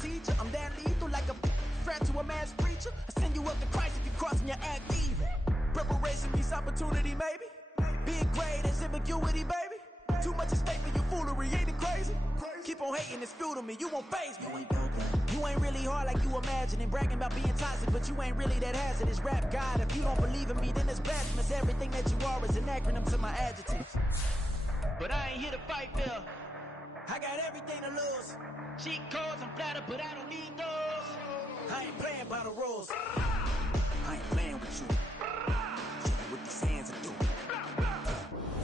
teacher. I'm that lethal like a threat to a mass preacher. I send you up to Christ if you're crossing your act evil. Preparation means opportunity, maybe. Big grade and ambiguity, baby. Too much is fake for your foolery, ain't it crazy? Keep on hating, it's fuel to me, you won't faze me. You ain't really hard like you imagine and bragging about being toxic, but you ain't really that hazardous. Rap God, if you don't believe in me, then it's blasphemous. Everything that you are is an acronym to my adjectives. But I ain't here to fight, Bill. I got everything to lose. Cheat codes, I'm flattered, but I don't need those. I ain't playing by the rules. I ain't playing with you. What these hands are doing.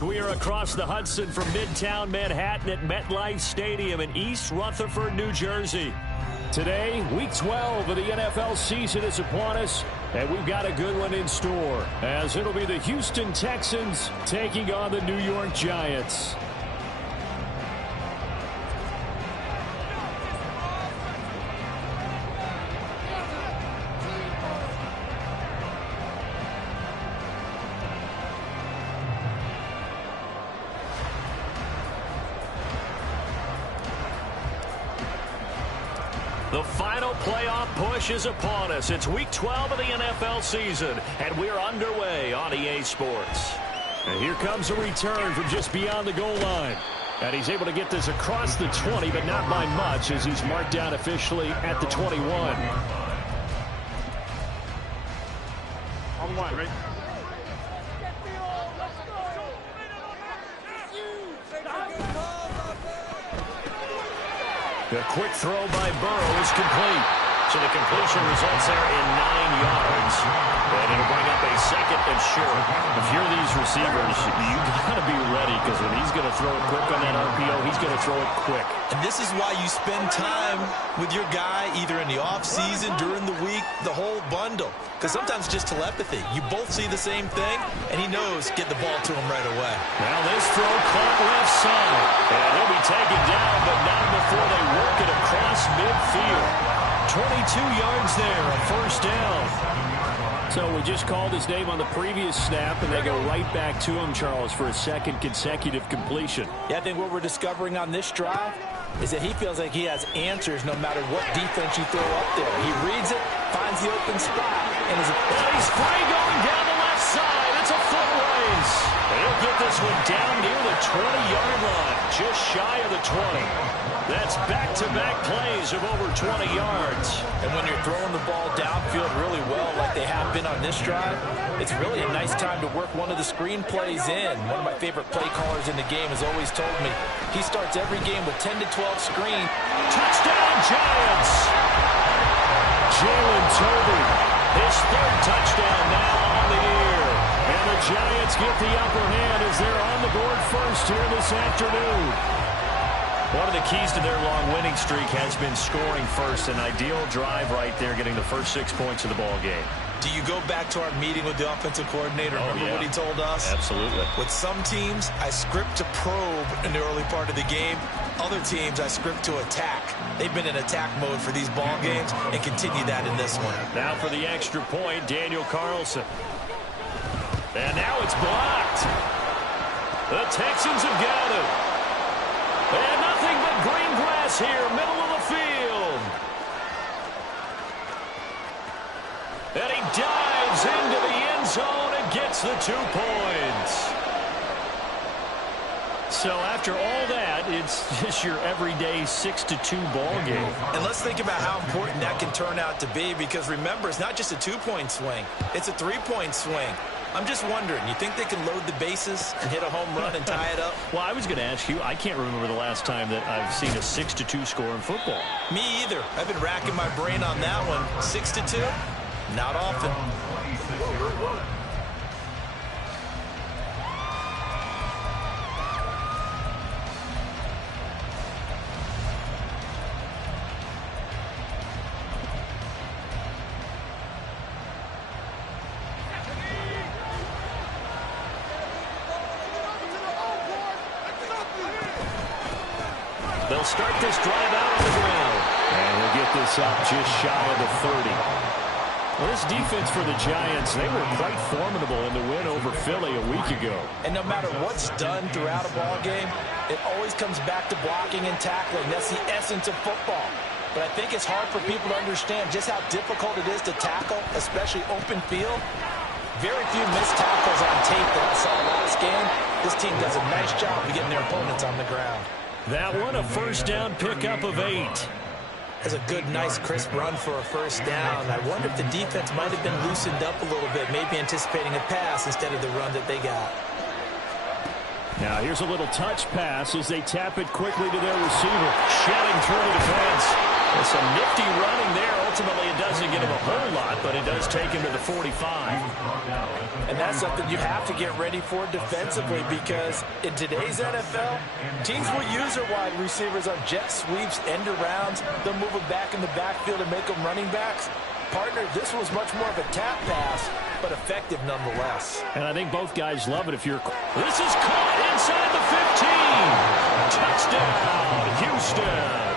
We are across the Hudson from Midtown Manhattan at MetLife Stadium in East Rutherford, New Jersey. Today, Week 12 of the NFL season is upon us, and we've got a good one in store, as it'll be the Houston Texans taking on the New York Giants. The final playoff push is upon us. It's Week 12 of the NFL season, and we're underway on EA Sports. And here comes a return from just beyond the goal line. And he's able to get this across the 20, but not by much, as he's marked down officially at the 21. On one, right? The quick throw by Burrow is complete. So the completion results there in 9 yards. And it'll bring up a second and short. If you're these receivers, you got to be ready, because when he's going to throw it quick on that RPO, he's going to throw it quick. And this is why you spend time with your guy, either in the offseason, during the week, the whole bundle. Because sometimes it's just telepathy. You both see the same thing, and he knows get the ball to him right away. Now this throw caught left side. And he'll be taken down, but not before they work it across midfield. 22 yards there, a first down. So we just called his name on the previous snap, and they go right back to him, Charles, for a second consecutive completion. Yeah, I think what we're discovering on this drive is that he feels like he has answers no matter what defense you throw up there. He reads it, finds the open spot, and he's free going down the left side. It's a foot race. He'll get this one down near the 20-yard line, just shy of the 20. That's back-to-back plays of over 20 yards. And when you're throwing the ball downfield really well like they have been on this drive, it's really a nice time to work one of the screen plays in. One of my favorite play callers in the game has always told me he starts every game with 10 to 12 screen. Touchdown, Giants! Jalen Tobin, his third touchdown now on the year. And the Giants get the upper hand as they're on the board first here this afternoon. One of the keys to their long winning streak has been scoring first. An ideal drive right there, getting the first 6 points of the ball game. Do you go back to our meeting with the offensive coordinator? Remember what he told us? Absolutely. With some teams, I script to probe in the early part of the game. Other teams, I script to attack. They've been in attack mode for these ball games and continue that in this one. Now for the extra point, Daniel Carlson. And now it's blocked. The Texans have got it. And nothing but green grass here, middle of the field. And he dives into the end zone and gets the 2 points. So after all that, it's just your everyday 6-2 ball game. And let's think about how important that can turn out to be, because remember, it's not just a 2-point swing. It's a 3-point swing. I'm just wondering, you think they can load the bases and hit a home run and tie it up? Well, I was going to ask you, I can't remember the last time that I've seen a 6-2 score in football. Me either. I've been racking my brain on that one. 6-2? Not often. They'll start this drive out on the ground. And he'll get this up just shy of the 30. Well, this defense for the Giants, they were quite formidable in the win over Philly a week ago. And no matter what's done throughout a ball game, it always comes back to blocking and tackling. That's the essence of football. but I think it's hard for people to understand just how difficult it is to tackle, especially open field. Very few missed tackles on tape that I saw last game. This team does a nice job of getting their opponents on the ground. That one, a first down pickup of 8. That's a good, nice, crisp run for a first down. I wonder if the defense might have been loosened up a little bit, maybe anticipating a pass instead of the run that they got. Now here's a little touch pass as they tap it quickly to their receiver. Shedding through the defense. There's some nifty running there. Ultimately, it doesn't get him a whole lot, but it does take him to the 45. And that's something you have to get ready for defensively, because in today's NFL, teams will use their wide receivers on jet sweeps, end arounds. They'll move them back in the backfield and make them running backs. Partner, this was much more of a tap pass, but effective nonetheless. And I think both guys love it if you're... This is caught inside the 15. Touchdown, Houston.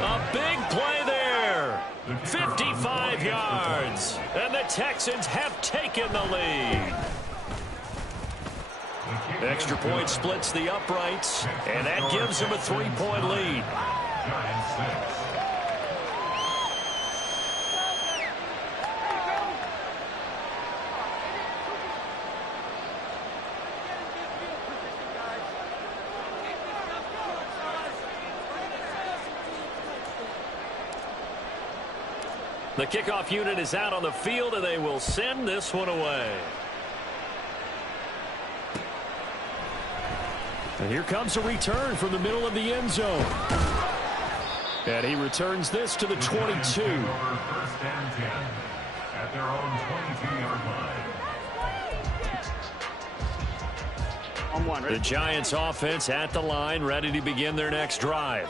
A big play there. 55 yards. And the Texans have taken the lead. Extra point splits the uprights, and that gives them a 3-point lead. The kickoff unit is out on the field, and they will send this one away. And here comes a return from the middle of the end zone. And he returns this to the 22. First and 10 at their own 22-yard line. The Giants offense at the line, ready to begin their next drive.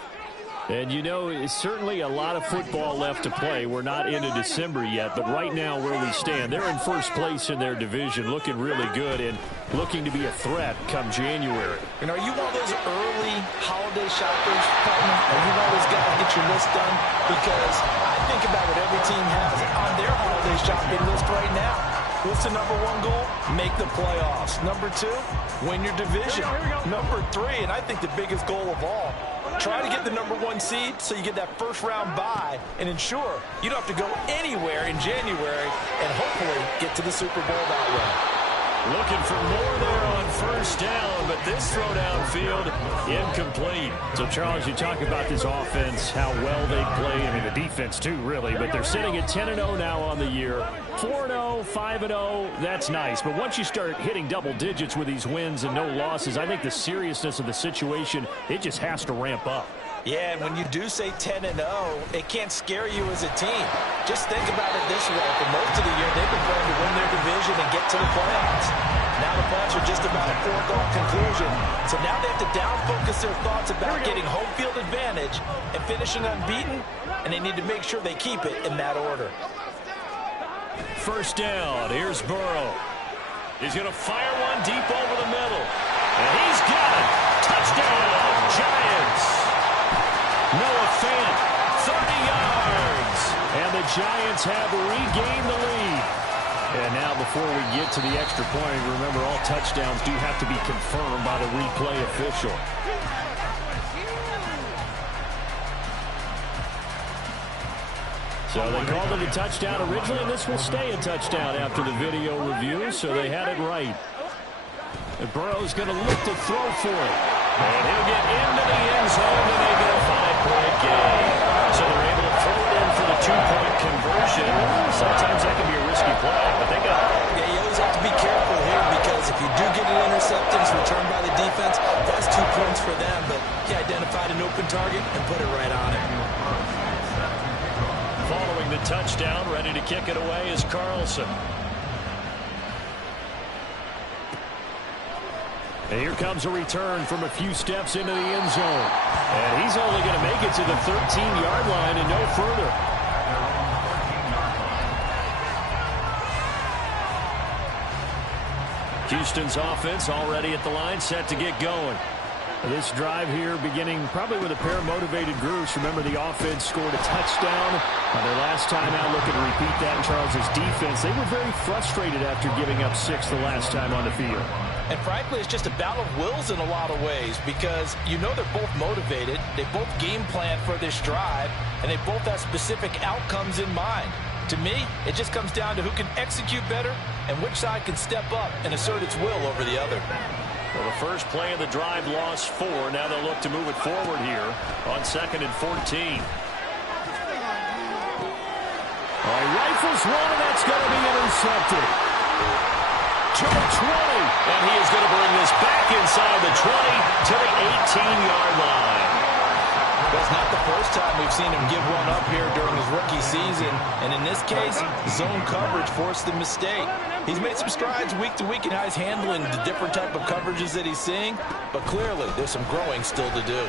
And you know, it's certainly a lot of football left to play. We're not into December yet, but right now where we stand, they're in first place in their division, looking really good and looking to be a threat come January. And are you one of those early holiday shoppers, partner? Are you one of those guys that get your list done? Because I think about what every team has on their holiday shopping list right now. What's the number one goal? Make the playoffs. Number 2, win your division. Number 3, and I think the biggest goal of all, try to get the number 1 seed so you get that first round bye and ensure you don't have to go anywhere in January and hopefully get to the Super Bowl that way. Looking for more there on first down, but this throw downfield incomplete. So, Charles, you talk about this offense, how well they play. I mean, the defense, too, really. But they're sitting at 10-0 now on the year. 4-0, 5-0, that's nice. But once you start hitting double digits with these wins and no losses, I think the seriousness of the situation, it just has to ramp up. Yeah, and when you do say 10-0, it can't scare you as a team. Just think about it this way. For most of the year, they've been trying to win their division and get to the playoffs. Now the playoffs are just about a foregone conclusion. So now they have to down-focus their thoughts about getting home field advantage and finishing unbeaten, and they need to make sure they keep it in that order. First down, here's Burrow. He's going to fire one deep over the middle. And he's got it. Touchdown, Giants. Noah Fant, 30 yards. And the Giants have regained the lead. And now before we get to the extra point, remember all touchdowns do have to be confirmed by the replay official. So they called it a touchdown originally, and this will stay a touchdown after the video review, so they had it right. And Burrow's going to look to throw for it. And he'll get into the end zone, and they get a 5-point gain. So they're able to throw it in for the 2-point conversion. Sometimes that can be a risky play, but they got it. Yeah, you always have to be careful here, because if you do get an interception returned by the defense, that's 2 points for them. But he identified an open target and put it right on it. Following the touchdown, ready to kick it away is Carlson. And here comes a return from a few steps into the end zone. And he's only going to make it to the 13-yard line and no further. Houston's offense already at the line, set to get going. This drive here beginning probably with a pair of motivated groups. Remember, the offense scored a touchdown on their last time out. Looking to repeat that in Charles's defense. They were very frustrated after giving up 6 the last time on the field. And frankly, it's just a battle of wills in a lot of ways because you know they're both motivated, they both game plan for this drive, and they both have specific outcomes in mind. To me, it just comes down to who can execute better and which side can step up and assert its will over the other. Well, the first play of the drive lost 4. Now they'll look to move it forward here on 2nd and 14. Rifles one, and that's going to be intercepted. To the 20. And he is going to bring this back inside the 20 to the 18-yard line. Well, it's not the first time we've seen him give one up here during his rookie season. And in this case, zone coverage forced the mistake. He's made some strides week to week in how he's handling the different type of coverages that he's seeing. But clearly, there's some growing still to do.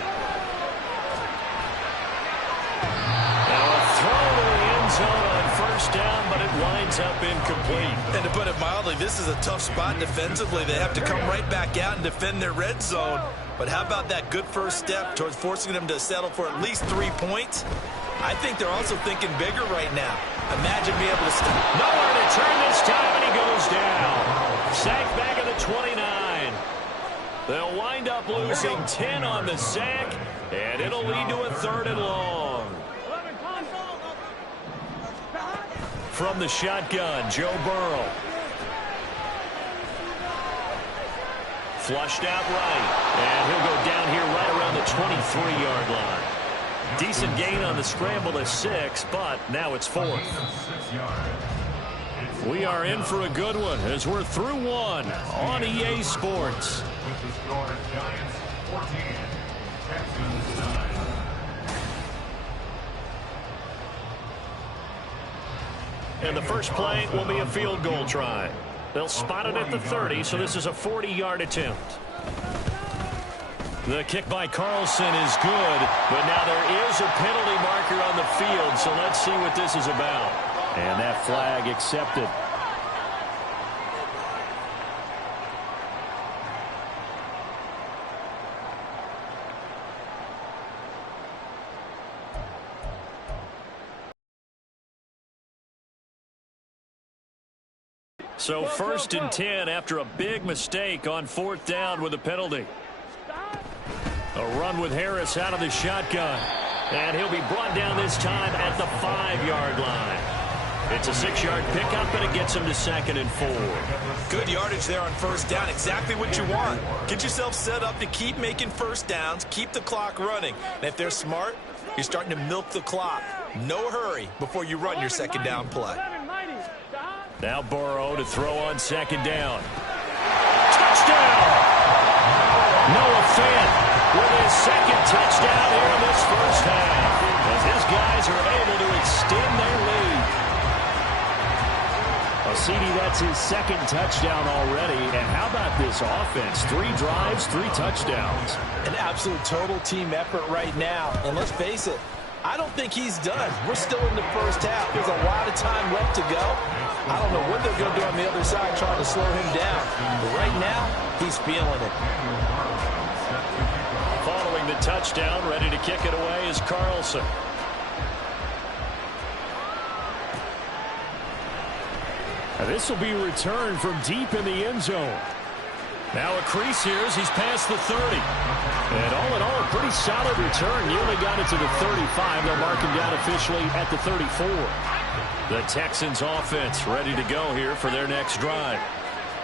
Now a throw to the end zone on first down, but it winds up incomplete. And to put it mildly, this is a tough spot defensively. They have to come right back out and defend their red zone. But how about that good first step towards forcing them to settle for at least 3 points? I think they're also thinking bigger right now. Imagine being able to stop. Nowhere to turn this time, and he goes down. Sacked back at the 29. They'll wind up losing 10 on the sack, and it'll lead to a 3rd and long. From the shotgun, Joe Burrow. Flushed out right, and he'll go down here right around the 23-yard line. Decent gain on the scramble to 6, but now it's 4th. We are in for a good one as we're through 1 on EA Sports. With the score, Giants 14, Texans 9. And the first play will be a field goal try. They'll spot it at the 30, so this is a 40-yard attempt. The kick by Carlson is good, but now there is a penalty marker on the field, so let's see what this is about. And that flag accepted. So 1st and 10 after a big mistake on 4th down with a penalty. A run with Harris out of the shotgun. And he'll be brought down this time at the 5-yard line. It's a 6-yard pickup, and it gets him to 2nd and 4. Good yardage there on 1st down. Exactly what you want. Get yourself set up to keep making 1st downs, keep the clock running. And if they're smart, you're starting to milk the clock. No hurry before you run your 2nd down play. Now Burrow to throw on 2nd down. Touchdown! Noah Fant with his 2nd touchdown here in this first half. As his guys are able to extend their lead. Well, CD, that's his 2nd touchdown already. And how about this offense? 3 drives, 3 touchdowns. An absolute total team effort right now. And let's face it, I don't think he's done. We're still in the first half. There's a lot of time left to go. I don't know what they're going to do on the other side trying to slow him down. But right now, he's feeling it. Following the touchdown, ready to kick it away is Carlson. Now this will be returned from deep in the end zone. Now a crease here as he's past the 30. And all in all, a pretty solid return. Nearly got it to the 35. They'll mark him down officially at the 34. The Texans offense ready to go here for their next drive.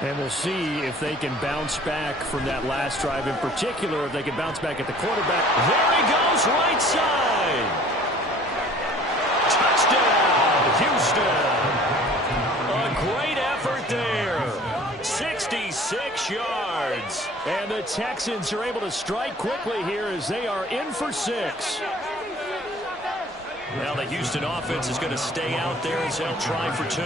And we'll see if they can bounce back from that last drive. In particular, if they can bounce back at the quarterback. There he goes, right side. Touchdown, Houston. A great effort there. 66 yards. And the Texans are able to strike quickly here as they are in for 6. Now the Houston offense is going to stay out there as they'll try for 2.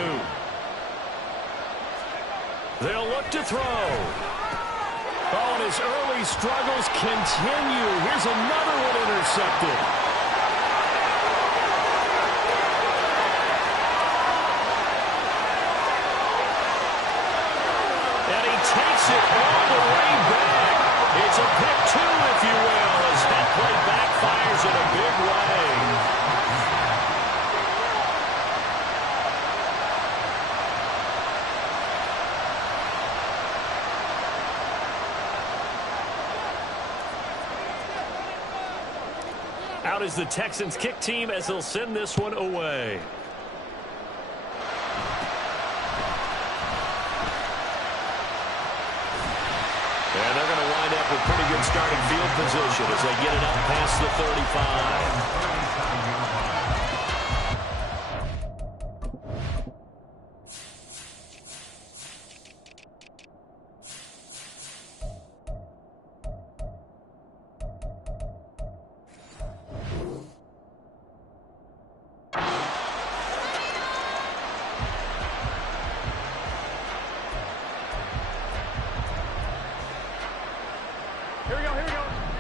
They'll look to throw. Oh, and his early struggles continue. Here's another one intercepted. And he takes it all the way back. It's a pick 2, if you will, as that play backfires in a big way. out is the Texans kick team as they'll send this one away. And they're going to wind up with pretty good starting field position as they get it up past the 35.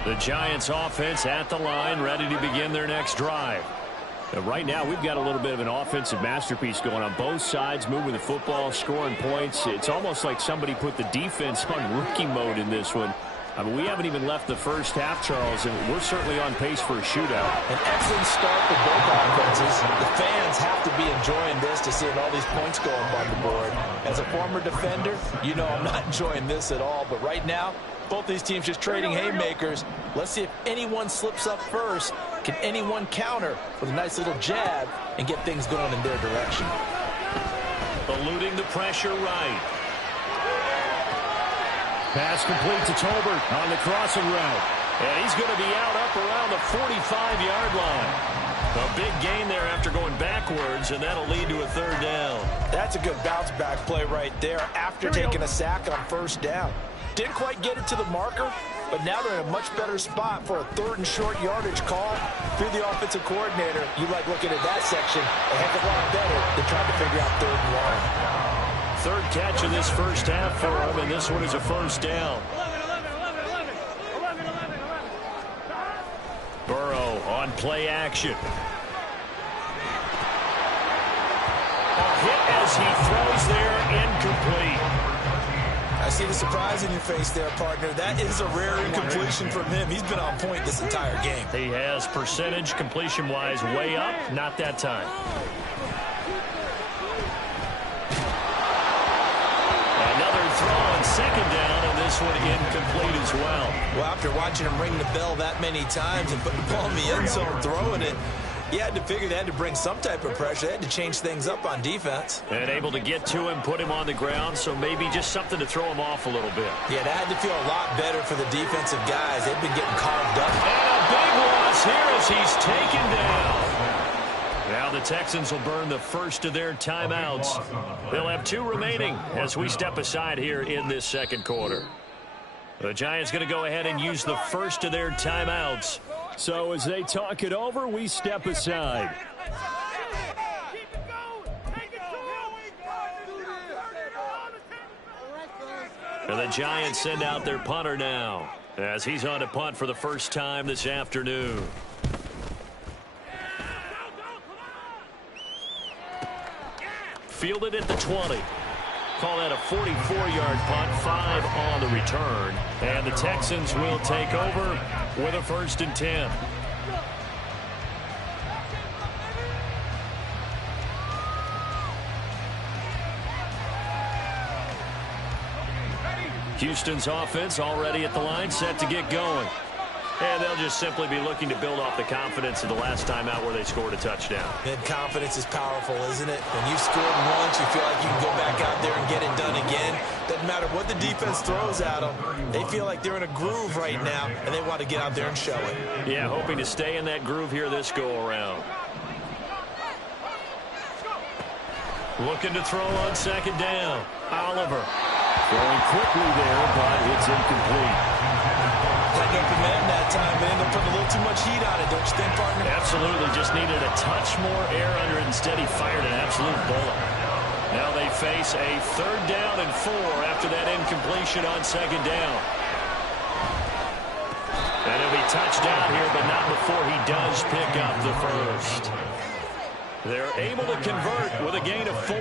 The Giants offense at the line, ready to begin their next drive. And right now, we've got a little bit of an offensive masterpiece going on both sides, moving the football, scoring points. It's almost like somebody put the defense on rookie mode in this one. I mean, we haven't even left the first half, Charles, and we're certainly on pace for a shootout. An excellent start for both offenses. The fans have to be enjoying this to see all these points go up on the board. As a former defender, you know I'm not enjoying this at all. But right now, both these teams just trading haymakers. Let's see if anyone slips up first. Can anyone counter with a nice little jab and get things going in their direction? Eluding the pressure right. Pass complete to Tolbert on the crossing route. And he's going to be out up around the 45-yard line. A big gain there after going backwards, and that'll lead to a third down. That's a good bounce-back play right there after taking a sack on first down. Didn't quite get it to the marker, but now they're in a much better spot for a third and short yardage call. If you're the offensive coordinator, you like looking at that section a heck of a lot better than trying to figure out third and long. Third catch of this first half for him, and this one is a first down. Burrow on play action. A hit as he throws there, incomplete. I see the surprise in your face there, partner. That is a rare incompletion from him. He's been on point this entire game. He has percentage completion-wise way up, not that time. Another throw on second down, and this one incomplete as well. Well, after watching him ring the bell that many times and putting the ball in the end zone, throwing it, you had to figure they had to bring some type of pressure. They had to change things up on defense. And able to get to him, put him on the ground, so maybe just something to throw him off a little bit. Yeah, that had to feel a lot better for the defensive guys. They've been getting carved up. And a big loss here as he's taken down. Now the Texans will burn the first of their timeouts. They'll have 2 remaining as we step aside here in this second quarter. The Giants going to go ahead and use the first of their timeouts. So as they talk it over, we step aside. And the Giants send out their punter now as he's on to punt for the first time this afternoon. Fielded at the 20. Call that a 44-yard punt, 5 on the return. And the Texans will take over with a 1st and 10. Houston's offense already at the line, set to get going. And they'll just simply be looking to build off the confidence of the last time out where they scored a touchdown. And confidence is powerful, isn't it? When you've scored once, you feel like you can go back out there and get it done again. Doesn't matter what the defense throws at them. They feel like they're in a groove right now, and they want to get out there and show it. Yeah, hoping to stay in that groove here this go-around. Looking to throw on second down. Oliver throwing quickly there, but it's incomplete. Tighten up the man that time, but ended up putting a little too much heat on it, don't you think, partner? Absolutely. Just needed a touch more air under it. Instead, he fired an absolute bullet. Now they face a 3rd down and 4 after that incompletion on second down. And he'll be touched down here, but not before he does pick up the first. They're able to convert with a gain of 4.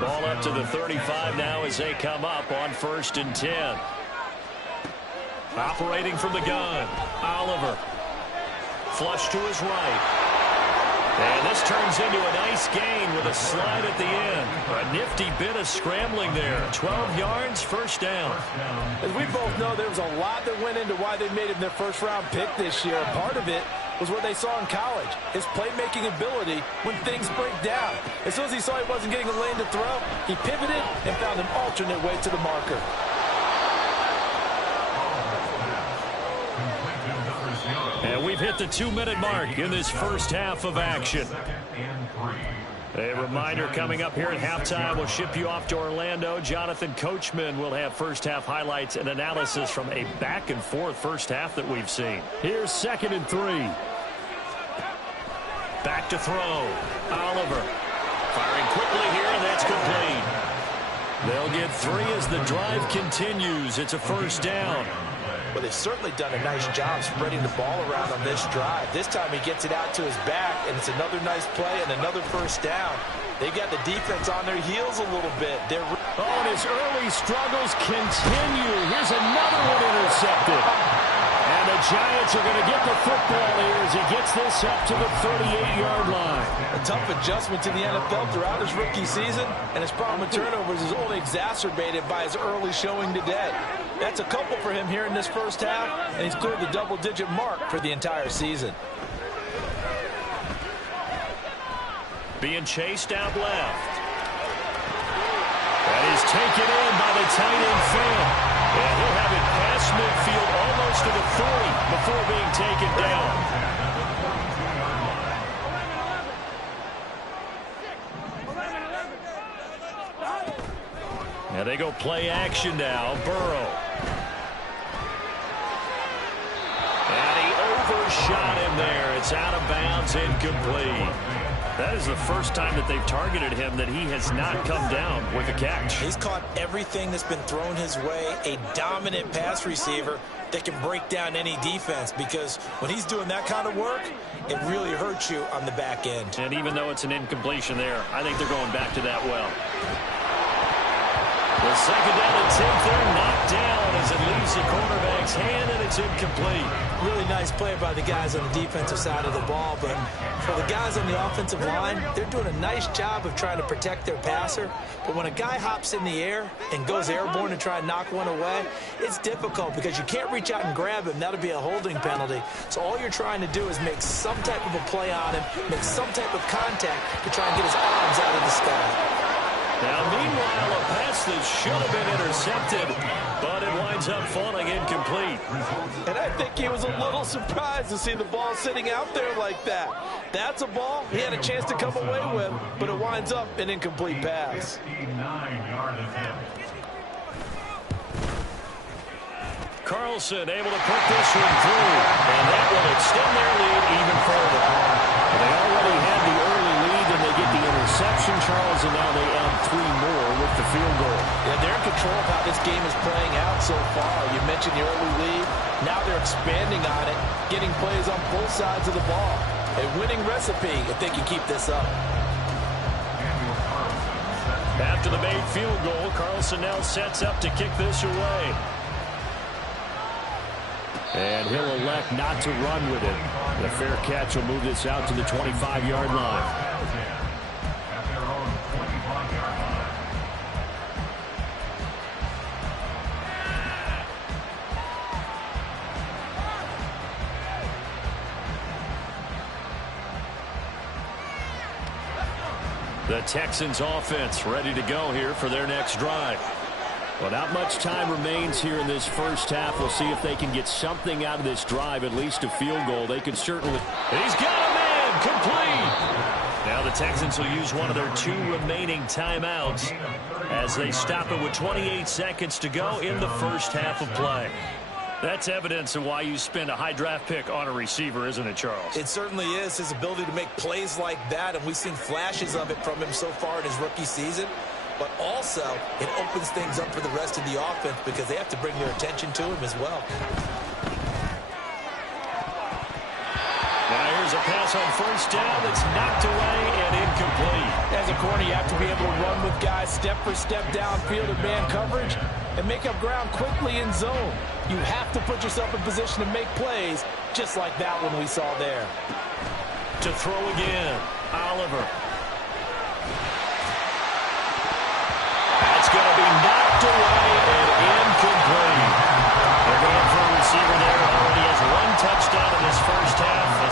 Ball up to the 35 now as they come up on 1st and 10. Operating from the gun, Oliver. Flush to his right. And this turns into a nice gain with a slide at the end. A nifty bit of scrambling there. 12 yards, 1st down. As we both know, there was a lot that went into why they made him their 1st-round pick this year. Part of it was what they saw in college, his playmaking ability when things break down. As soon as he saw he wasn't getting a lane to throw, he pivoted and found an alternate way to the marker. And we've hit the 2-minute mark in this first half of action. A reminder coming up here at halftime, we'll ship you off to Orlando. Jonathan Coachman will have first half highlights and analysis from a back-and-forth first half that we've seen. Here's 2nd and 3. Back to throw. Oliver firing quickly here, and that's complete. They'll get 3 as the drive continues. It's a first down. Well, they've certainly done a nice job spreading the ball around on this drive. This time he gets it out to his back, and it's another nice play and another first down. They've got the defense on their heels a little bit. And his early struggles continue. Here's another one intercepted. And the Giants are going to get the football here as he gets this up to the 38-yard line. A tough adjustment to the NFL throughout his rookie season, and his problem with turnovers is only exacerbated by his early showing today. That's a couple for him here in this first half, and he's cleared the double-digit mark for the entire season. Being chased out left. That is taken in by the tight end Phil. And he'll have it past midfield almost to the 30 before being taken down. Now they go play action now. Burrow. And he overshot him there. It's out of bounds, incomplete. That is the first time that they've targeted him that he has not come down with a catch. He's caught everything that's been thrown his way, a dominant pass receiver that can break down any defense, because when he's doing that kind of work, it really hurts you on the back end. And even though it's an incompletion there, I think they're going back to that well. The second down and 10 there, knocked down as it leaves the quarterback's hand, and it's incomplete. Really nice play by the guys on the defensive side of the ball, but for the guys on the offensive line, they're doing a nice job of trying to protect their passer. But when a guy hops in the air and goes airborne to try and knock one away, it's difficult because you can't reach out and grab him. That'll be a holding penalty. So all you're trying to do is make some type of a play on him, make some type of contact to try and get his arms out of the sky. Now, meanwhile, a pass that should have been intercepted, but it winds up falling incomplete. And I think he was a little surprised to see the ball sitting out there like that. That's a ball he had a chance to come away with, but it winds up an incomplete pass. Carlson able to put this one through, and that will extend their lead even further. They already had the early lead, and they get the interception, Charles, and now they add 3 more with the field goal. Yeah, they're in control of how this game is playing out so far. You mentioned the early lead. Now they're expanding on it, getting plays on both sides of the ball. A winning recipe if they can keep this up. After the made field goal, Carlson now sets up to kick this away. And he'll elect not to run with it. The fair catch will move this out to the 25-yard line. The Texans offense ready to go here for their next drive. Well, not much time remains here in this first half. We'll see if they can get something out of this drive, at least a field goal. They could certainly... He's got a man! Complete! Now the Texans will use one of their 2 remaining timeouts as they stop it with 28 seconds to go in the first half of play. That's evidence of why you spend a high draft pick on a receiver, isn't it, Charles? It certainly is. His ability to make plays like that, and we've seen flashes of it from him so far in his rookie season. But also, it opens things up for the rest of the offense because they have to bring their attention to him as well. Now here's a pass on first down that's knocked away and incomplete. As a corner, you have to be able to run with guys step for step downfield in man coverage and make up ground quickly in zone. You have to put yourself in position to make plays just like that one we saw there. To throw again, Oliver. That's going to be knocked away and incomplete. They're going for a receiver there. Already has 1 touchdown in this first half. The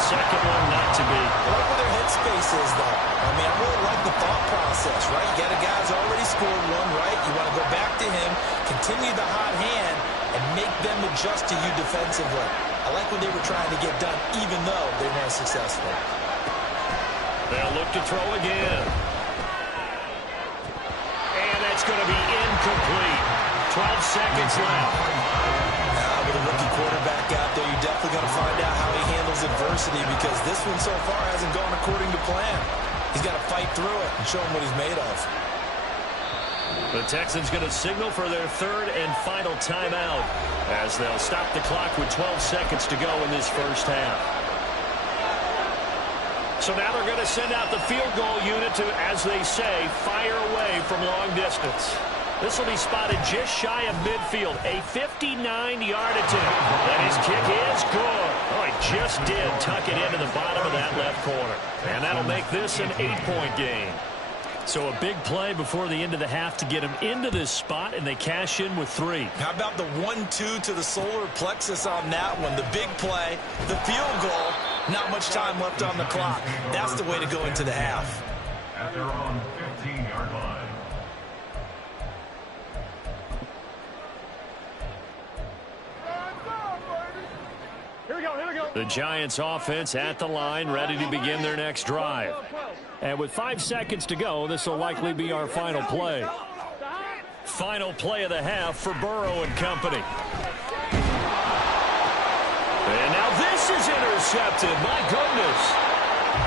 it to be. I like where their headspace is, though. I mean, I really like the thought process, right? You got a guy who's already scored one, right? You want to go back to him, continue the hot hand, and make them adjust to you defensively. I like what they were trying to get done, even though they weren't successful. They'll look to throw again. And that's going to be incomplete. 12 seconds left. With a rookie quarterback out there, you're definitely going to find out how he handles adversity, because this one so far hasn't gone according to plan. He's got to fight through it and show him what he's made of. The Texans going to signal for their third and final timeout as they'll stop the clock with 12 seconds to go in this first half. So now they're going to send out the field goal unit to, as they say, fire away from long distance. This will be spotted just shy of midfield, a 59-yard attempt. And his kick is good. Oh, he just did tuck it into the bottom of that left corner. And that'll make this an 8-point game. So a big play before the end of the half to get him into this spot, and they cash in with 3. How about the 1-2 to the solar plexus on that one? The big play, the field goal, not much time left on the clock. That's the way to go into the half. At their own 15-yard line. The Giants offense at the line, ready to begin their next drive. And with 5 seconds to go, this will likely be our final play. Final play of the half for Burrow and company. And now this is intercepted. My goodness.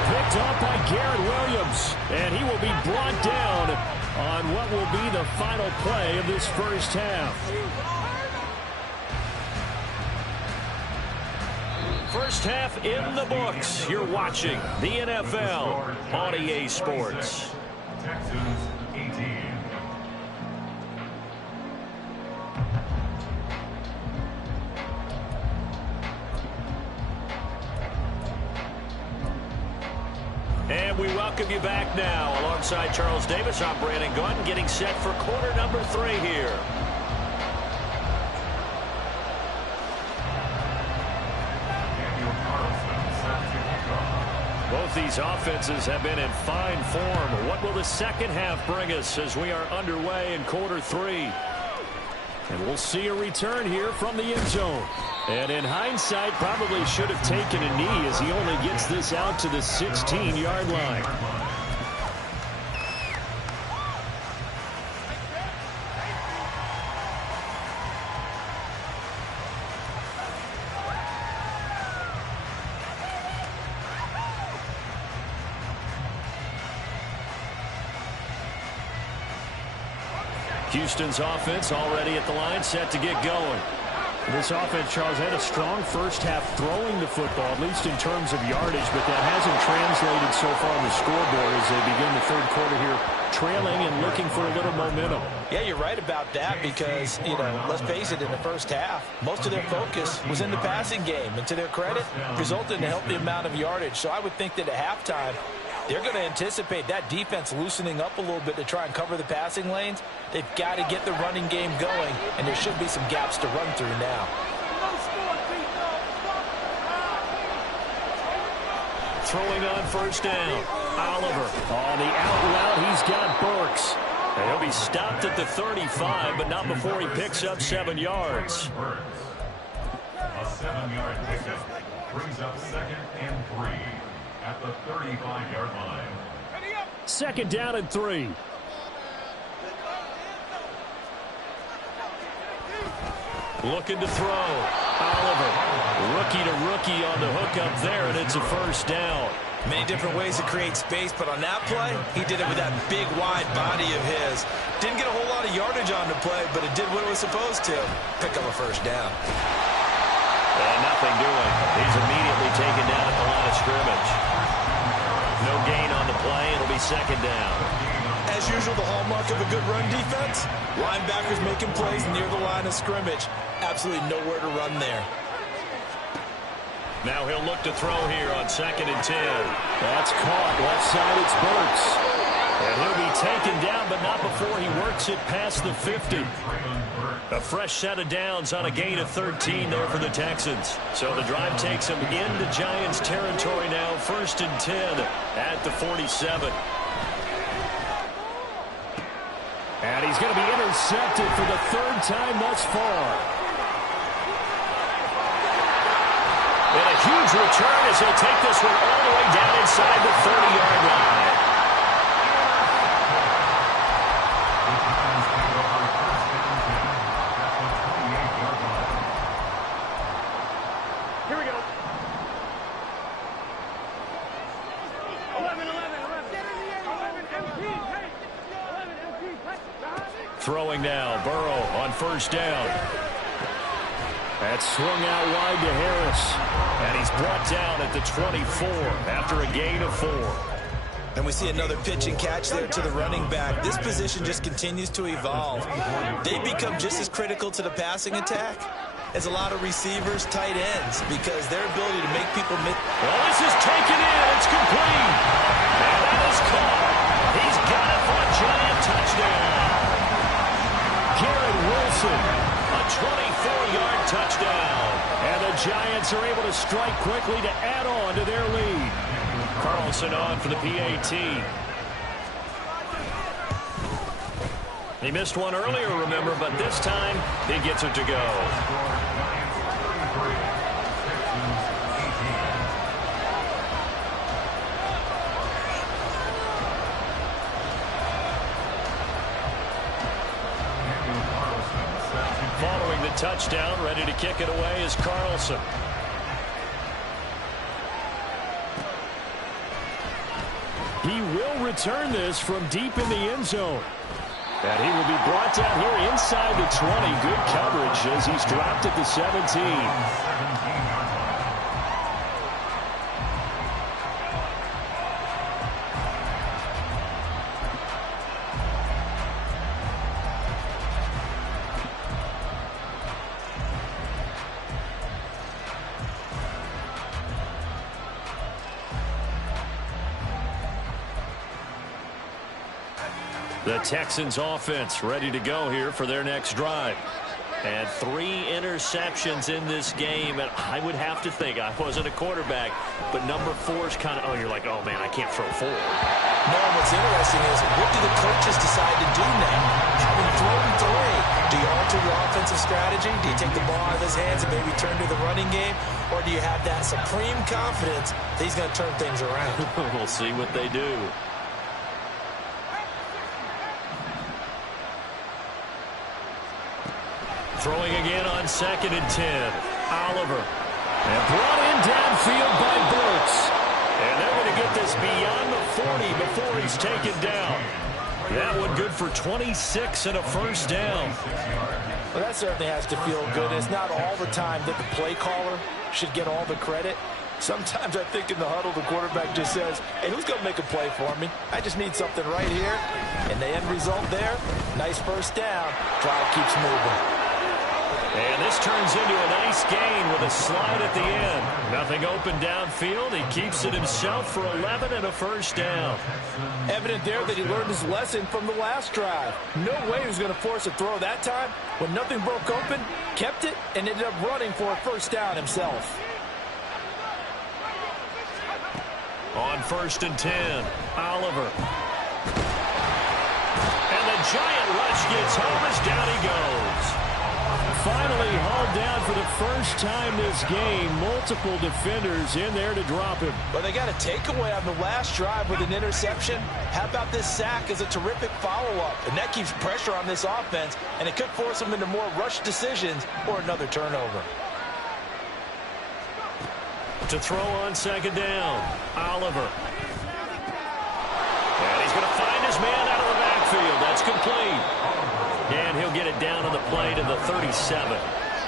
Picked up by Garrett Williams. And he will be brought down on what will be the final play of this first half. First half in the books. You're watching the NFL on EA Sports. Texans 18. And we welcome you back now. Alongside Charles Davis, I'm Brandon Gunn, getting set for quarter number 3 here. Both these offenses have been in fine form. What will the second half bring us as we are underway in quarter 3? And we'll see a return here from the end zone. And in hindsight, probably should have taken a knee as he only gets this out to the 16-yard line. Houston's offense already at the line, set to get going. This offense, Charles, had a strong first half throwing the football, at least in terms of yardage, but that hasn't translated so far on the scoreboard as they begin the third quarter here, trailing and looking for a little momentum. Yeah, you're right about that because, you know, let's face it, in the first half, most of their focus was in the passing game, and to their credit, resulted in a healthy amount of yardage. So I would think that at halftime, they're going to anticipate that defense loosening up a little bit to try and cover the passing lanes. They've got to get the running game going, and there should be some gaps to run through now. Throwing on first down. Oliver on the out route. He's got Burks. And he'll be stopped at the 35, but not before he picks up 7 yards. A 7-yard pickup brings up 2nd and 3 at the 35-yard line. Second down and 3. Looking to throw. Oliver, rookie to rookie on the hook up there, and it's a first down. Many different ways to create space, but on that play, he did it with that big, wide body of his. Didn't get a whole lot of yardage on the play, but it did what it was supposed to. Pick up a first down. And nothing doing. He's immediately taken down at the line of scrimmage. No gain on the play. It'll be second down. As usual, the hallmark of a good run defense, linebackers making plays near the line of scrimmage. Absolutely nowhere to run there. Now he'll look to throw here on 2nd and 10. That's caught. Left side, it's Burks. And he'll be taken down, but not before he works it past the 50. A fresh set of downs on a gain of 13 there for the Texans. So the drive takes them into Giants territory now, 1st and 10 at the 47. And he's going to be intercepted for the 3rd time thus far. And a huge return as he'll take this one all the way down inside the 30-yard line. Here we go. 11 MP. Throwing now, Burrow on 1st down. That's swung out wide to Harris. And he's brought down at the 24 after a gain of 4. And we see another pitch and catch there to the running back. This position just continues to evolve. They become just as critical to the passing attack as a lot of receivers, tight ends, because their ability to make people miss. Well, this is taken in. It's complete. And that is caught. He's got it for a Giant touchdown. Garrett Wilson, a 24-yard touchdown. And the Giants are able to strike quickly to add on to their lead. Carlson on for the PAT. He missed one earlier, remember, but this time he gets it to go. Following the touchdown, ready to kick it away is Carlson. He will return this from deep in the end zone. And he will be brought down here inside the 20. Good coverage as he's dropped at the 17. The Texans offense ready to go here for their next drive. And 3 interceptions in this game. And I would have to think, I wasn't a quarterback, but number 4 is kind of, oh, you're like, oh, man, I can't throw 4. No, what's interesting is, what do the coaches decide to do now? Having thrown 3, do you alter your offensive strategy? Do you take the ball out of his hands and maybe turn to the running game? Or do you have that supreme confidence that he's going to turn things around? We'll see what they do. Throwing again on 2nd and 10. Oliver. And brought in downfield by Burks. And they're going to get this beyond the 40 before he's taken down. That one good for 26 and a 1st down. Well, that certainly has to feel good. It's not all the time that the play caller should get all the credit. Sometimes I think in the huddle, the quarterback just says, hey, who's going to make a play for me? I just need something right here. And the end result there, nice 1st down. Drive keeps moving. And this turns into a nice gain with a slide at the end. Nothing open downfield. He keeps it himself for 11 and a 1st down. Evident there that he learned his lesson from the last drive. No way he was going to force a throw that time. When nothing broke open, kept it, and ended up running for a 1st down himself. On 1st and 10, Oliver. And the Giant rush gets home as down he goes. Finally hauled down for the 1st time this game. Multiple defenders in there to drop him. Well, they got a takeaway on the last drive with an interception. How about this sack as a terrific follow-up? And that keeps pressure on this offense, and it could force them into more rush decisions or another turnover. To throw on 2nd down, Oliver. And he's going to find his man out of the backfield. That's complete. And he'll get it down on the play to the 37.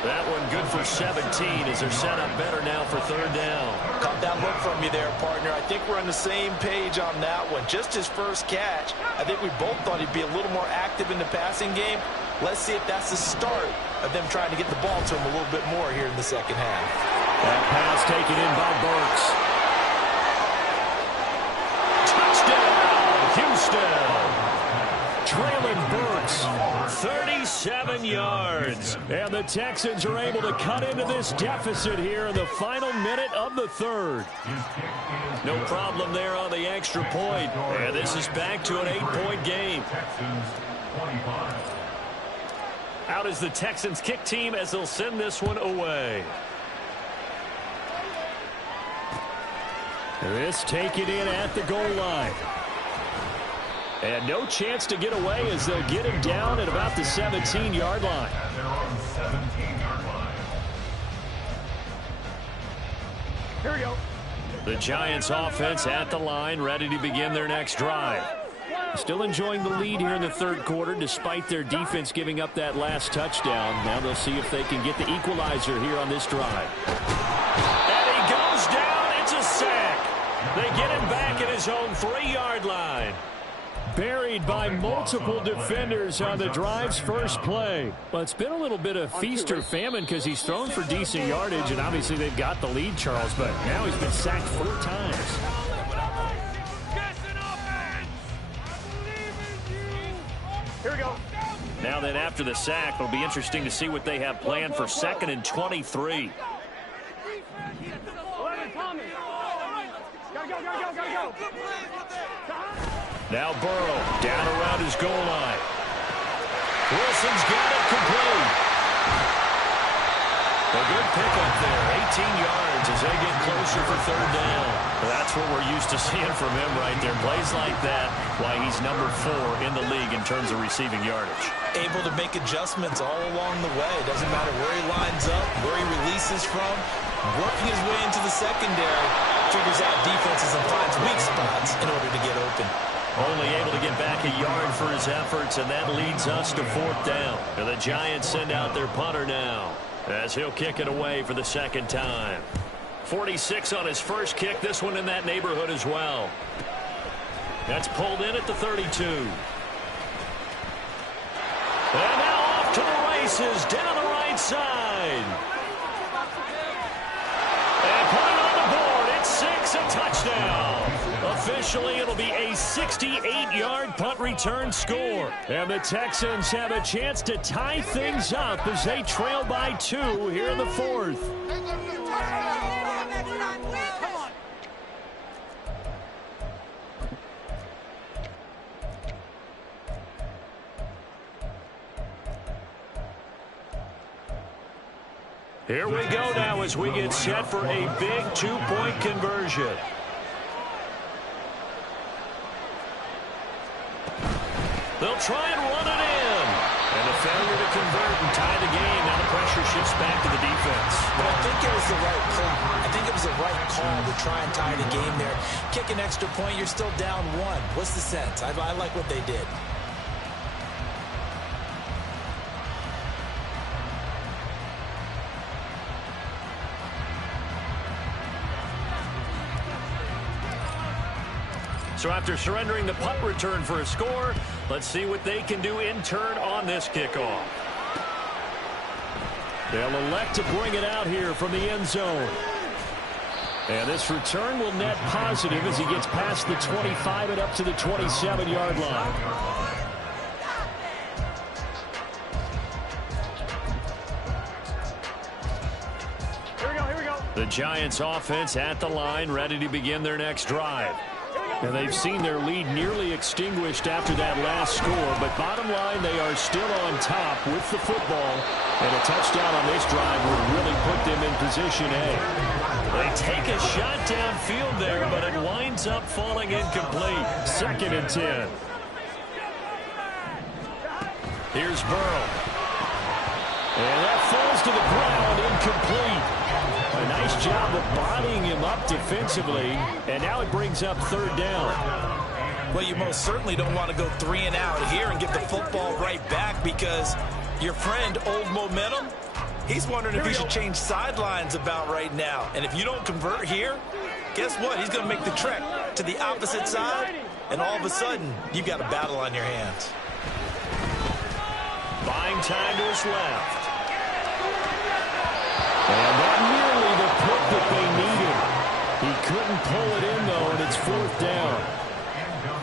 That one good for 17 as they're set up better now for 3rd down. Caught that look from you there, partner. I think we're on the same page on that one. Just his 1st catch. I think we both thought he'd be a little more active in the passing game. Let's see if that's the start of them trying to get the ball to him a little bit more here in the 2nd half. That pass taken in by Burks. Touchdown, Houston. Traylon Burks, 37 yards. And the Texans are able to cut into this deficit here in the final minute of the third. No problem there on the extra point. And this is back to an 8-point game. Out is the Texans kick team as they'll send this one away. This taken in at the goal line. And no chance to get away as they'll get him down at about the 17-yard line. Here we go. The Giants offense at the line, ready to begin their next drive. Still enjoying the lead here in the third quarter despite their defense giving up that last touchdown. Now they'll see if they can get the equalizer here on this drive. And he goes down. It's a sack. They get him back at his own 3-yard line. Buried by multiple defenders on the drive's first play. Well, it's been a little bit of feast or famine because he's thrown for decent yardage, and obviously they've got the lead, Charles, but now he's been sacked 4 times. Here we go. Now then, after the sack, it'll be interesting to see what they have planned for 2nd and 23. Now Burrow down around his goal line. Wilson's got it complete. A good pickup there, 18 yards as they get closer for 3rd down. That's what we're used to seeing from him right there. Plays like that, why he's number 4 in the league in terms of receiving yardage. Able to make adjustments all along the way. Doesn't matter where he lines up, where he releases from. Working his way into the secondary, figures out defenses and finds weak spots in order to get open. Only able to get back a yard for his efforts, and that leads us to 4th down. And the Giants send out their punter now as he'll kick it away for the 2nd time. 46 on his first kick, this one in that neighborhood as well. That's pulled in at the 32. And now off to the races down the right side. And putting on the board, it's 6, a touchdown. Officially, it'll be a 68-yard punt return score. And the Texans have a chance to tie things up as they trail by 2 here in the 4th. Here we go now as we get set for a big 2-point conversion. They'll try and run it in. And a failure to convert and tie the game. Now the pressure shifts back to the defense. But I think it was the right call. I think it was the right call to try and tie the game there. Kick an extra point, you're still down 1. What's the sense? I like what they did. So after surrendering the punt return for a score, let's see what they can do in turn on this kickoff. They'll elect to bring it out here from the end zone. And this return will net positive as he gets past the 25 and up to the 27-yard line. Here we go. The Giants offense at the line, ready to begin their next drive. And they've seen their lead nearly extinguished after that last score, but bottom line, they are still on top with the football, and a touchdown on this drive would really put them in position A. They take a shot downfield there, but it winds up falling incomplete. 2nd and 10. Here's Burrow. And that falls to the ground, incomplete. A nice job of bodying him up defensively, and now it brings up 3rd down. Well, you most certainly don't want to go 3 and out here and get the football right back because your friend, Old Momentum, he's wondering if he should change sidelines about right now. And if you don't convert here, guess what? He's going to make the trek to the opposite side, and all of a sudden, you've got a battle on your hands. Buying time to his left. And that nearly the pick that they needed. He couldn't pull it in, though, and it's 4th down.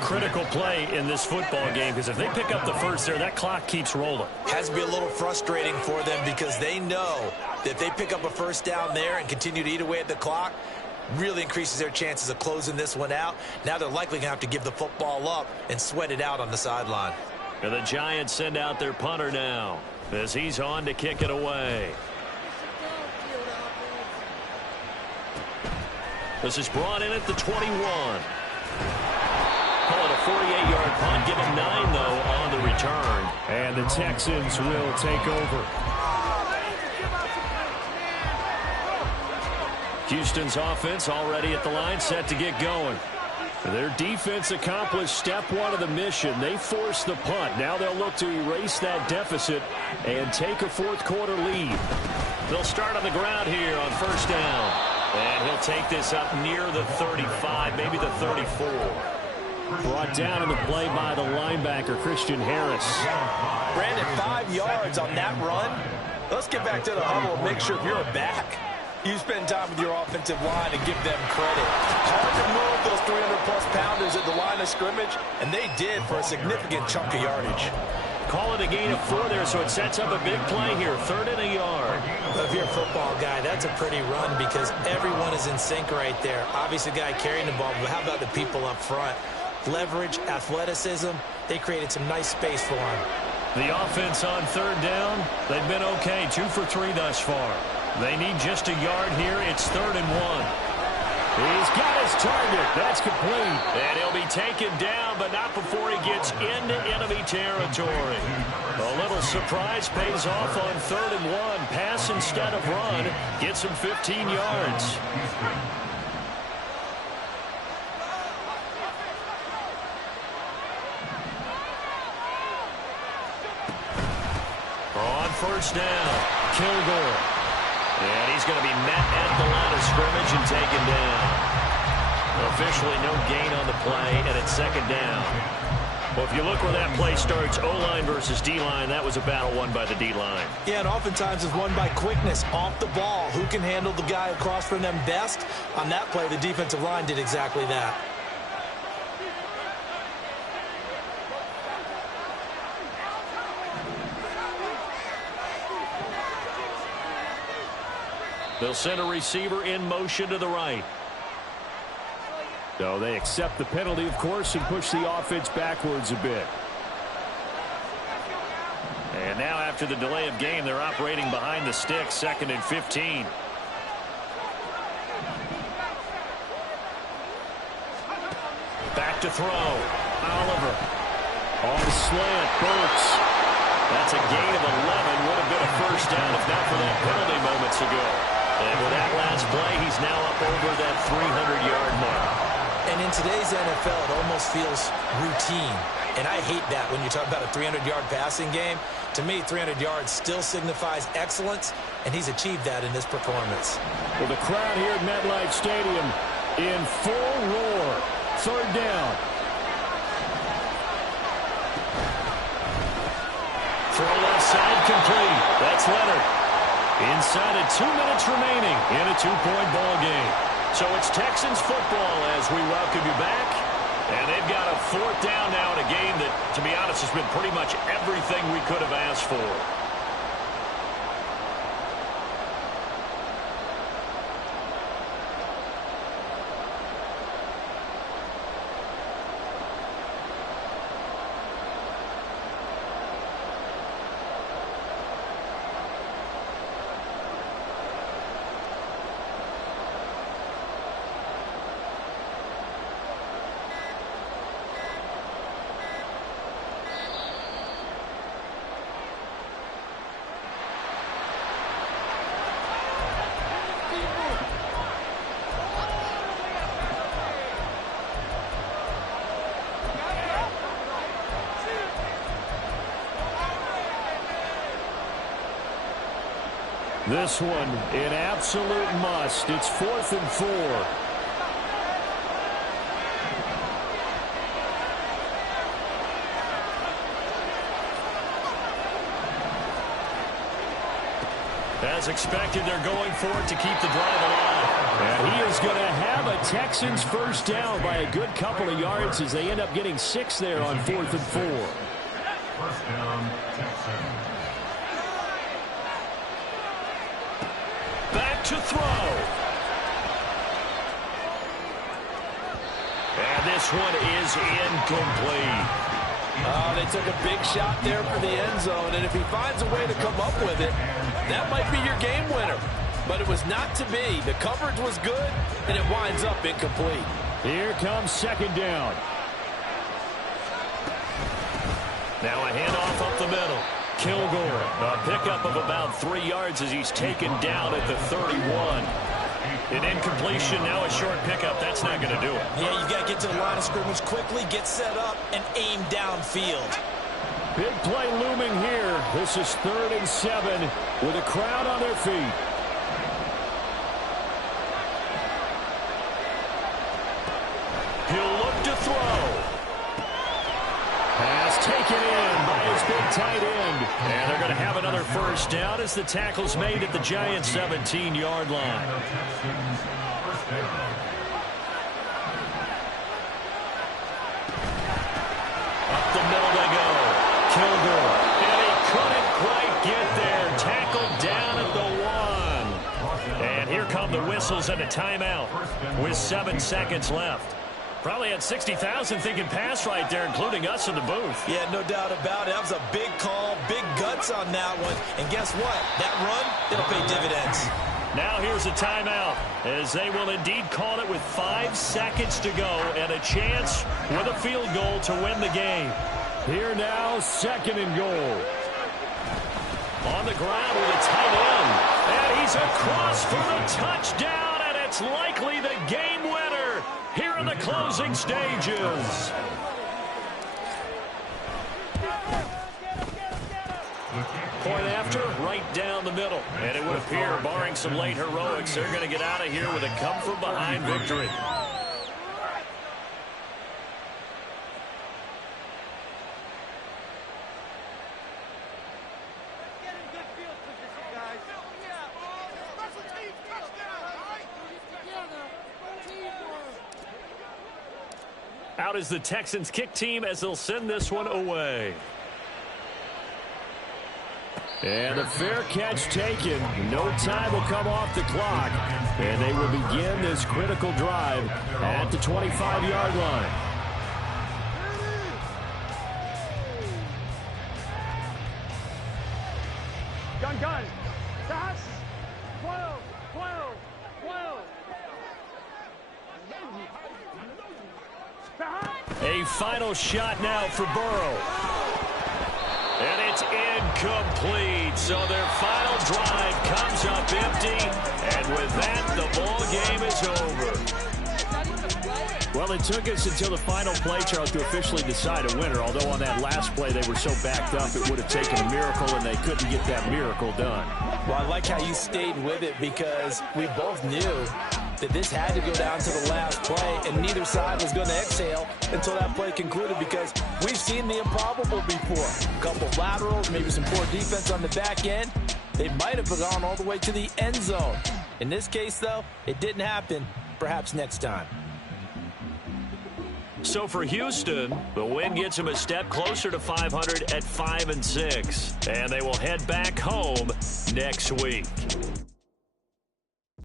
critical play in this football game because if they pick up the first there, that clock keeps rolling. Has to be a little frustrating for them because they know that if they pick up a first down there and continue to eat away at the clock, really increases their chances of closing this one out. Now they're likely going to have to give the football up and sweat it out on the sideline. And the Giants send out their punter now as he's on to kick it away. This is brought in at the 21. Call it a 48-yard punt. Give him 9, though, on the return. And the Texans will take over. Houston's offense already at the line, set to get going. Their defense accomplished step one of the mission. They forced the punt. Now they'll look to erase that deficit and take a fourth-quarter lead. They'll start on the ground here on first down. And he'll take this up near the 35, maybe the 34. Brought down in the play by the linebacker, Christian Harris. Brandon, 5 yards on that run. Let's get back to the huddle and make sure if you're a back, you spend time with your offensive line and give them credit. Hard to move those 300-plus pounders at the line of scrimmage, and they did for a significant chunk of yardage. Call it a gain of 4 there, so it sets up a big play here. 3rd and a yard. Well, if you're a football guy, that's a pretty run because everyone is in sync right there. Obviously, the guy carrying the ball, but how about the people up front? Leverage, athleticism, they created some nice space for him. The offense on 3rd down, they've been okay. 2 for 3 thus far. They need just a yard here. It's 3rd and 1. He's got his target. That's complete. And he'll be taken down, but not before he gets into enemy territory. A little surprise pays off on 3rd and 1. Pass instead of run. Gets him 15 yards. On first down, Kilgore. And he's going to be met at the line of scrimmage and taken down. Officially no gain on the play, and it's 2nd down. Well, if you look where that play starts, O-line versus D-line, that was a battle won by the D-line. Yeah, and oftentimes it's won by quickness off the ball. Who can handle the guy across from them best? On that play, the defensive line did exactly that. They'll send a receiver in motion to the right. So they accept the penalty, of course, and push the offense backwards a bit. And now after the delay of game, they're operating behind the sticks, 2nd and 15. Back to throw. Oliver. On the slant, Burks. That's a gain of 11. Would have been a first down if not for that penalty moments ago. And with that last play, he's now up over that 300-yard mark. And in today's NFL, it almost feels routine. And I hate that when you talk about a 300-yard passing game. To me, 300 yards still signifies excellence, and he's achieved that in this performance. Well, the crowd here at MetLife Stadium in full roar. 3rd down. Throw left side complete. That's Leonard. Inside of 2 minutes remaining in a 2-point ball game. So it's Texans football as we welcome you back. And they've got a 4th down now in a game that, to be honest, has been pretty much everything we could have asked for. This one, an absolute must. It's 4th and 4. As expected, they're going for it to keep the drive alive. And he is going to have a Texans first down by a good couple of yards as they end up getting 6 there on 4th and 4. First down, Texans. Back to throw. And this one is incomplete. They took a big shot there for the end zone, and if he finds a way to come up with it, that might be your game winner. But it was not to be. The coverage was good, and it winds up incomplete. Here comes second down. Now a handoff up the middle. Kilgore, a pickup of about 3 yards as he's taken down at the 31. An incompletion, now a short pickup. That's not going to do it. Yeah, you've got to get to the line of scrimmage quickly, get set up, and aim downfield. Big play looming here. This is 3rd and 7 with a crowd on their feet. He'll look to throw. Pass taken in by his big tight end. And they're going to have another first down as the tackle's made at the Giants' 17-yard line. Up the middle they go. Kilgore. And he couldn't quite get there. Tackled down at the 1. And here come the whistles and a timeout with 7 seconds left. Probably had 60,000 thinking pass right there, including us in the booth. Yeah, no doubt about it. That was a big call, big guts on that one. And guess what? That run, it'll pay dividends. Now here's a timeout as they will indeed call it with 5 seconds to go and a chance with a field goal to win the game. Here now, 2nd and goal. On the ground with a tight end. And he's across for the touchdown, and it's likely the game winner here in the closing stages. Point after, right down the middle. And it would appear, barring some late heroics, they're going to get out of here with a come-from-behind victory. Out is the Texans kick team as they'll send this one away. And a fair catch taken. No time will come off the clock. And they will begin this critical drive at the 25-yard line. Gun. Toss. 12. A final shot now for Burrow. And it's incomplete. So their final drive comes up empty. And with that, the ball game is over. Well, it took us until the final play, Charles, to officially decide a winner. Although on that last play they were so backed up, it would have taken a miracle, and they couldn't get that miracle done. Well, I like how you stayed with it because we both knew that this had to go down to the last play, and neither side was going to exhale until that play concluded because we've seen the improbable before. A couple of laterals, maybe some poor defense on the back end. They might have gone all the way to the end zone. In this case, though, it didn't happen. Perhaps next time. So for Houston, the win gets them a step closer to 500 at 5-6. And they will head back home next week.